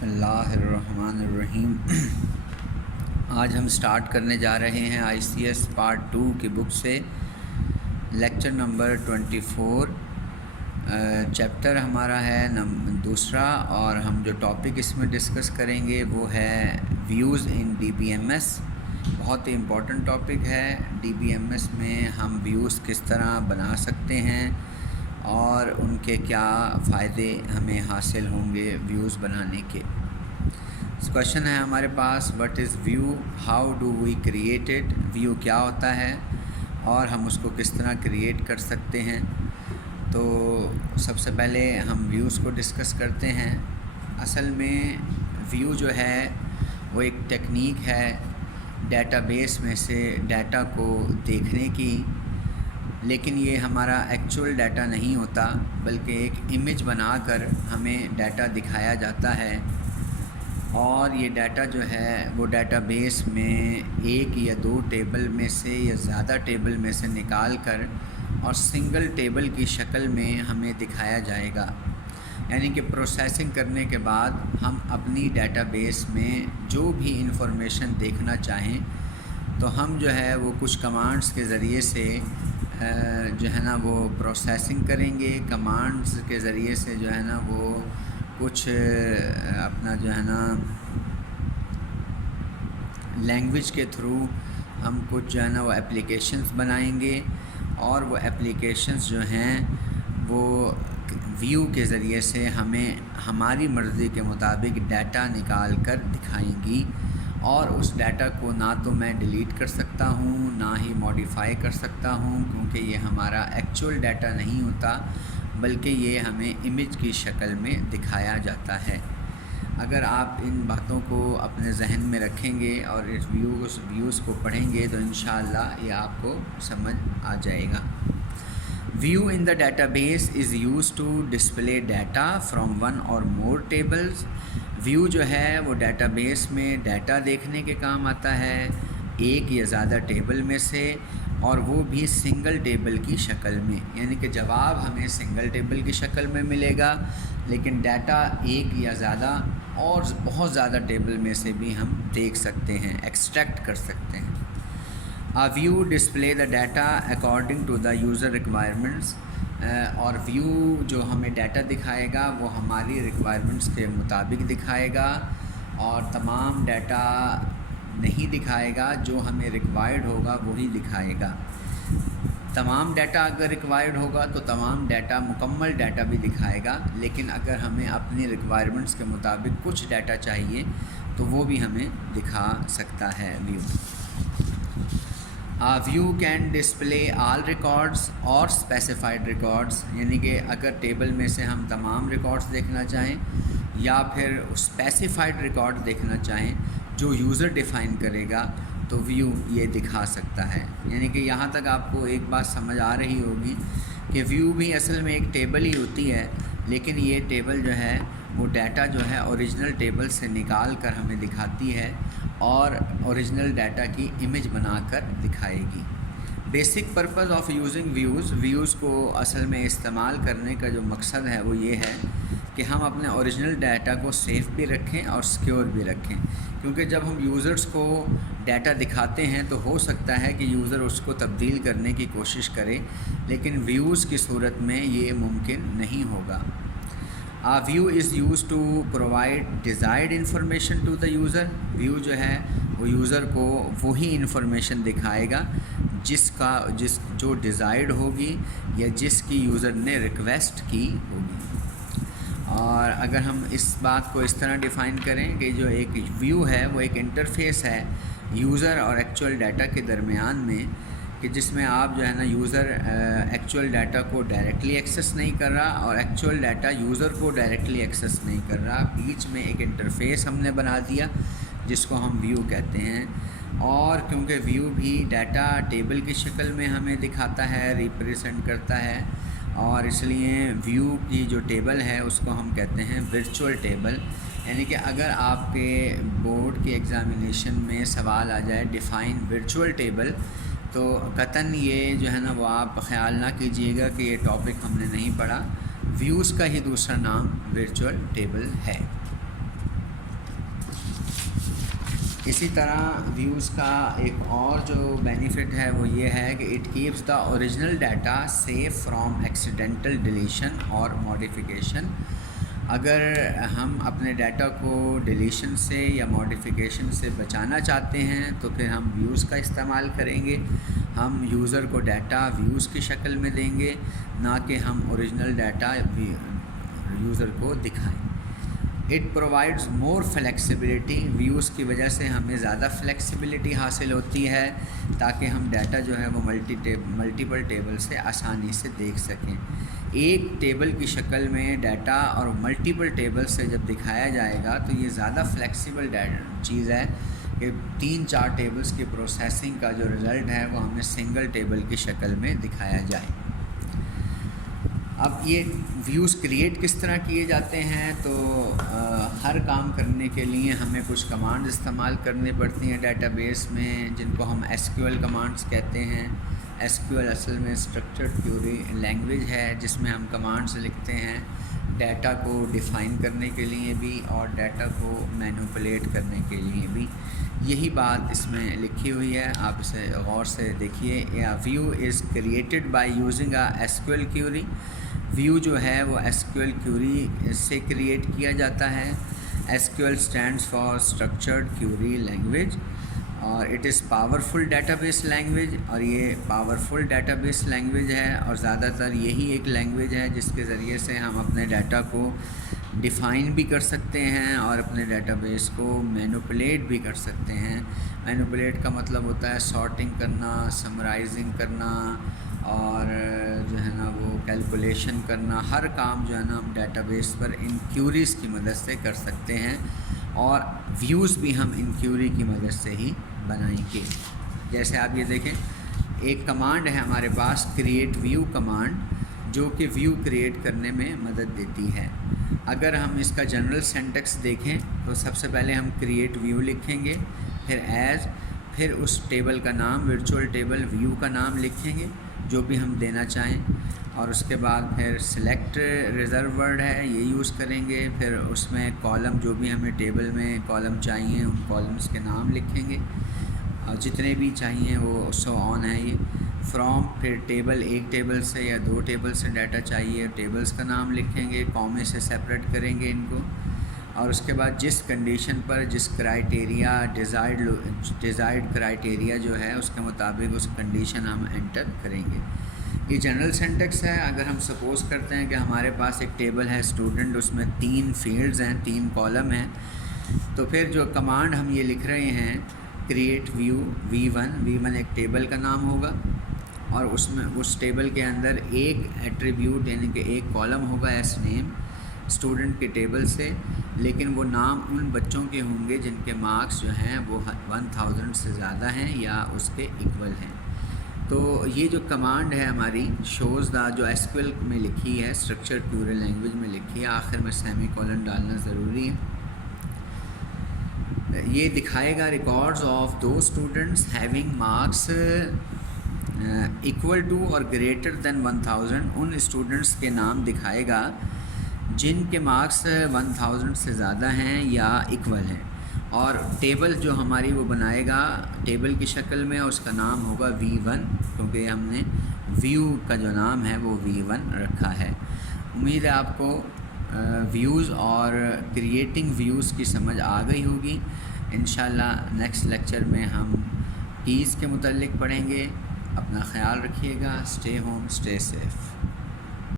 بسم اللہ الرحمن الرحیم۔ آج ہم سٹارٹ کرنے جا رہے ہیں ICS پارٹ 2 کی بک سے لیکچر نمبر 24۔ چیپٹر ہمارا ہے دوسرا، اور ہم جو ٹاپک اس میں ڈسکس کریں گے وہ ہے ویوز ان DBMS۔ بہت ہی امپورٹنٹ ٹاپک ہے۔ DBMS میں ہم ویوز کس طرح بنا سکتے ہیں اور ان کے کیا فائدے ہمیں حاصل ہوں گے ویوز بنانے کے۔ کویشچن ہے ہمارے پاس، what is view, how do we create it. View کیا ہوتا ہے اور ہم اس کو کس طرح کریٹ کر سکتے ہیں۔ تو سب سے پہلے ہم ویوز کو ڈسکس کرتے ہیں۔ اصل میں ویو جو ہے وہ ایک ٹیکنیک ہے ڈیٹا بیس میں سے ڈیٹا کو دیکھنے کی، لیکن یہ ہمارا ایکچول ڈیٹا نہیں ہوتا، بلکہ ایک امیج بنا کر ہمیں ڈیٹا دکھایا جاتا ہے، اور یہ ڈیٹا جو ہے وہ ڈیٹا بیس میں ایک یا دو ٹیبل میں سے یا زیادہ ٹیبل میں سے نکال کر اور سنگل ٹیبل کی شکل میں ہمیں دکھایا جائے گا۔ یعنی کہ پروسیسنگ کرنے کے بعد ہم اپنی ڈیٹا بیس میں جو بھی انفارمیشن دیکھنا چاہیں تو ہم جو ہے وہ کچھ کمانڈز کے ذریعے سے جو ہے نا وہ پروسیسنگ کریں گے۔ کمانڈز کے ذریعے سے جو ہے نا وہ کچھ اپنا جو ہے نا لینگویج کے تھرو ہم کچھ جو ہے نا وہ اپلیکیشنز بنائیں گے، اور وہ اپلیکیشنز جو ہیں وہ ویو کے ذریعے سے ہمیں ہماری مرضی کے مطابق ڈیٹا نکال کر دکھائیں گی، اور اس ڈیٹا کو نہ تو میں ڈیلیٹ کر سکتا ہوں نہ ہی موڈیفائی کر سکتا ہوں، کیونکہ یہ ہمارا ایکچول ڈیٹا نہیں ہوتا، بلکہ یہ ہمیں امیج کی شکل میں دکھایا جاتا ہے۔ اگر آپ ان باتوں کو اپنے ذہن میں رکھیں گے اور اس ویوز کو پڑھیں گے تو انشاءاللہ یہ آپ کو سمجھ آ جائے گا۔ View in the database is used to display data from one or more tables۔ View جو ہے وہ ڈیٹا بیس میں ڈیٹا دیکھنے کے کام آتا ہے، ایک یا زیادہ ٹیبل میں سے، اور وہ بھی سنگل ٹیبل کی شکل میں۔ یعنی کہ جواب ہمیں سنگل ٹیبل کی شکل میں ملے گا، لیکن ڈیٹا ایک یا زیادہ اور بہت زیادہ ٹیبل میں سے بھی ہم دیکھ سکتے ہیں، ایکسٹریکٹ کر سکتے ہیں۔ A view display the data according to the user requirements۔ اور ویو جو ہمیں ڈیٹا دکھائے گا وہ ہماری ریکوائرمنٹس کے مطابق دکھائے گا، اور تمام ڈیٹا نہیں دکھائے گا، جو ہمیں ریکوائرڈ ہوگا وہی دکھائے گا۔ تمام ڈیٹا اگر ریکوائرڈ ہوگا تو تمام ڈیٹا، مکمل ڈیٹا بھی دکھائے گا، لیکن اگر ہمیں اپنی ریکوائرمنٹس کے مطابق کچھ ڈیٹا چاہیے تو وہ بھی ہمیں دکھا سکتا ہے view. View can display all records اور اسپیسیفائڈ ریکارڈز۔ یعنی کہ اگر ٹیبل میں سے ہم تمام ریکارڈز دیکھنا چاہیں یا پھر اسپیسیفائڈ ریکارڈ دیکھنا چاہیں جو یوزر ڈیفائن کرے گا تو ویو یہ دکھا سکتا ہے۔ یعنی کہ یہاں تک آپ کو ایک بات سمجھ آ رہی ہوگی کہ ویو بھی اصل میں ایک ٹیبل ہی ہوتی ہے، لیکن یہ ٹیبل جو ہے وہ ڈیٹا جو ہے اوریجنل ٹیبل سے نکال کر ہمیں دکھاتی ہے اور اوریجنل ڈیٹا کی امیج بنا کر دکھائے گی۔ Basic purpose of using views. Views کو اصل میں استعمال کرنے کا جو مقصد ہے وہ یہ ہے کہ ہم اپنے اوریجنل ڈیٹا کو سیف بھی رکھیں اور سیکیور بھی رکھیں، کیونکہ جب ہم یوزرز کو ڈیٹا دکھاتے ہیں تو ہو سکتا ہے کہ یوزر اس کو تبدیل کرنے کی کوشش کرے، لیکن ویوز کی صورت میں یہ ممکن نہیں ہوگا۔ View is use to provide desired information to the user. View جو ہے وہ یوزر کو وہی انفارمیشن دکھائے گا جو ڈیزائرڈ ہوگی یا جس کی یوزر نے ریکویسٹ کی ہوگی۔ اور اگر ہم اس بات کو اس طرح ڈیفائن کریں کہ جو ایک ویو ہے وہ ایک انٹرفیس ہے یوزر اور ایکچول ڈیٹا کے درمیان میں، کہ جس میں آپ جو ہے نا یوزر ایکچول ڈیٹا کو ڈائریکٹلی ایکسیس نہیں کر رہا اور ایکچول ڈیٹا یوزر کو ڈائریکٹلی ایکسیس نہیں کر رہا، بیچ میں ایک انٹرفیس ہم نے بنا دیا جس کو ہم ویو کہتے ہیں۔ اور کیونکہ ویو بھی ڈیٹا ٹیبل کی شکل میں ہمیں دکھاتا ہے، ریپریزنٹ کرتا ہے، اور اس لیے ویو کی جو ٹیبل ہے اس کو ہم کہتے ہیں ورچوئل ٹیبل۔ یعنی کہ اگر آپ کے بورڈ کے ایگزامینیشن میں سوال آ جائے ڈیفائن ورچوئل ٹیبل، تو قطعاً یہ جو ہے نا وہ آپ خیال نہ کیجیے گا کہ یہ ٹاپک ہم نے نہیں پڑھا۔ ویوز کا ہی دوسرا نام ورچوئل ٹیبل ہے۔ اسی طرح ویوز کا ایک اور جو بینیفٹ ہے وہ یہ ہے کہ it keeps the original data safe from accidental deletion اور ماڈیفیکیشن. اگر ہم اپنے ڈیٹا کو ڈیلیشن سے یا ماڈیفیکیشن سے بچانا چاہتے ہیں تو پھر ہم ویوز کا استعمال کریں گے. ہم یوزر کو ڈیٹا ویوز کی شکل میں دیں گے، نہ کہ ہم اوریجنل ڈیٹا یوزر کو دکھائیں. It provides more flexibility. Views کی وجہ سے ہمیں زیادہ فلیکسیبلٹی حاصل ہوتی ہے تاکہ ہم ڈیٹا جو ہے وہ ملٹیپل ٹیبل سے آسانی سے دیکھ سکیں. ایک ٹیبل کی شکل میں ڈیٹا اور ملٹیپل ٹیبل سے جب دکھایا جائے گا تو یہ زیادہ فلیکسیبل چیز ہے کہ 3-4 ٹیبلز کی پروسیسنگ کا جو رزلٹ ہے وہ ہمیں سنگل ٹیبل کی شکل میں دکھایا جائے. اب یہ ویوز کریٹ کس طرح کیے جاتے ہیں؟ تو ہر کام کرنے کے لیے ہمیں کچھ کمانڈ استعمال کرنی پڑتی ہیں ڈیٹا بیس میں، جن کو ہم ایس کیو ایل کمانڈس کہتے ہیں. ایس کیو ایل اصل میں اسٹرکچرڈ کیوری لینگویج ہے جس میں ہم کمانڈس لکھتے ہیں ڈیٹا کو ڈیفائن کرنے کے لیے بھی اور ڈیٹا کو مینوپولیٹ کرنے کے لیے بھی. یہی بات اس میں لکھی ہوئی ہے، آپ اسے غور سے دیکھیے. View is created by using a S Q L query. View جو ہے وہ ایس کیو ایل کیوری سے کریٹ کیا جاتا ہے. S Q L stands for structured query language اور it is powerful database language. اور یہ پاورفل ڈیٹا بیس لینگویج ہے اور زیادہ تر یہی ایک لینگویج ہے جس کے ذریعے سے ہم اپنے ڈیٹا کو ڈیفائن بھی کر سکتے ہیں اور اپنے ڈیٹا بیس کو مینوپولیٹ بھی کر سکتے ہیں. مینوپولیٹ کا مطلب ہوتا ہے سارٹنگ کرنا، سمرائزنگ کرنا اور جو ہے نا وہ کیلکولیشن کرنا. ہر کام جو ہے نا ہم ڈیٹا بیس پر ان کیوریز کی مدد سے کر سکتے ہیں اور ویوز بھی ہم ان کیوری کی مدد سے ہی بنائیں گے. جیسے آپ یہ دیکھیں، ایک کمانڈ ہے ہمارے پاس کریٹ ویو کمانڈ جو کہ ویو کریٹ کرنے میں مدد دیتی ہے. اگر ہم اس کا جنرل سینٹیکس دیکھیں تو سب سے پہلے ہم کریٹ ویو لکھیں گے، پھر ایز، پھر اس ٹیبل کا نام ورچوئل ٹیبل ویو کا نام لکھیں گے جو بھی ہم دینا چاہیں، اور اس کے بعد پھر سلیکٹ ریزرو ورڈ ہے یہ یوز کریں گے. پھر اس میں کالم جو بھی ہمیں ٹیبل میں کالم چاہیے ان کالمس کے نام لکھیں گے اور جتنے بھی چاہیے وہ سو آن ہے. یہ فرام، پھر ٹیبل، ایک ٹیبل سے یا 2 ٹیبل سے ڈیٹا چاہیے ٹیبلز کا نام لکھیں گے، کامے سے سیپریٹ کریں گے ان کو، اور اس کے بعد جس کنڈیشن پر جس کرائٹیریا ڈیزائرڈ کرائٹیریا جو ہے اس کے مطابق اس کنڈیشن ہم انٹر کریں گے. یہ جنرل سینٹیکس ہے. اگر ہم سپوز کرتے ہیں کہ ہمارے پاس ایک ٹیبل ہے اسٹوڈنٹ، اس میں 3 فیلڈز ہیں، 3 کالم ہیں، تو پھر جو کمانڈ ہم یہ لکھ رہے ہیں کریٹ ویو V1 ایک ٹیبل کا نام ہوگا اور اس میں اس ٹیبل کے اندر ایک ایٹریبیوٹ یعنی کہ ایک کالم ہوگا ایس نیم اسٹوڈنٹ کے ٹیبل سے، لیکن وہ نام ان بچوں کے ہوں گے جن کے مارکس جو ہیں وہ 1000 سے زیادہ ہیں یا اس کے ایکول ہیں. تو یہ جو کمانڈ ہے ہماری شوز دا جو ایس کیو ایل میں لکھی ہے، اسٹرکچر کیوری لینگویج میں لکھی ہے، آخر میں سیمی کولن ڈالنا ضروری ہے. یہ دکھائے گا ریکارڈز آف دو students having marks equal to or greater than 1000. ان اسٹوڈنٹس کے نام دکھائے گا جن کے مارکس 1000 سے زیادہ ہیں یا ایکول ہیں، اور ٹیبل جو ہماری وہ بنائے گا ٹیبل کی شکل میں، اس کا نام ہوگا V1 کیونکہ ہم نے ویو کا جو نام ہے وہ V1 رکھا ہے. امید ہے آپ کو ویوز اور کریٹنگ ویوز کی سمجھ آ گئی ہوگی. انشاءاللہ نیکسٹ لیکچر میں ہم کیز کے متعلق پڑھیں گے. اپنا خیال رکھیے گا. Stay home, stay safe.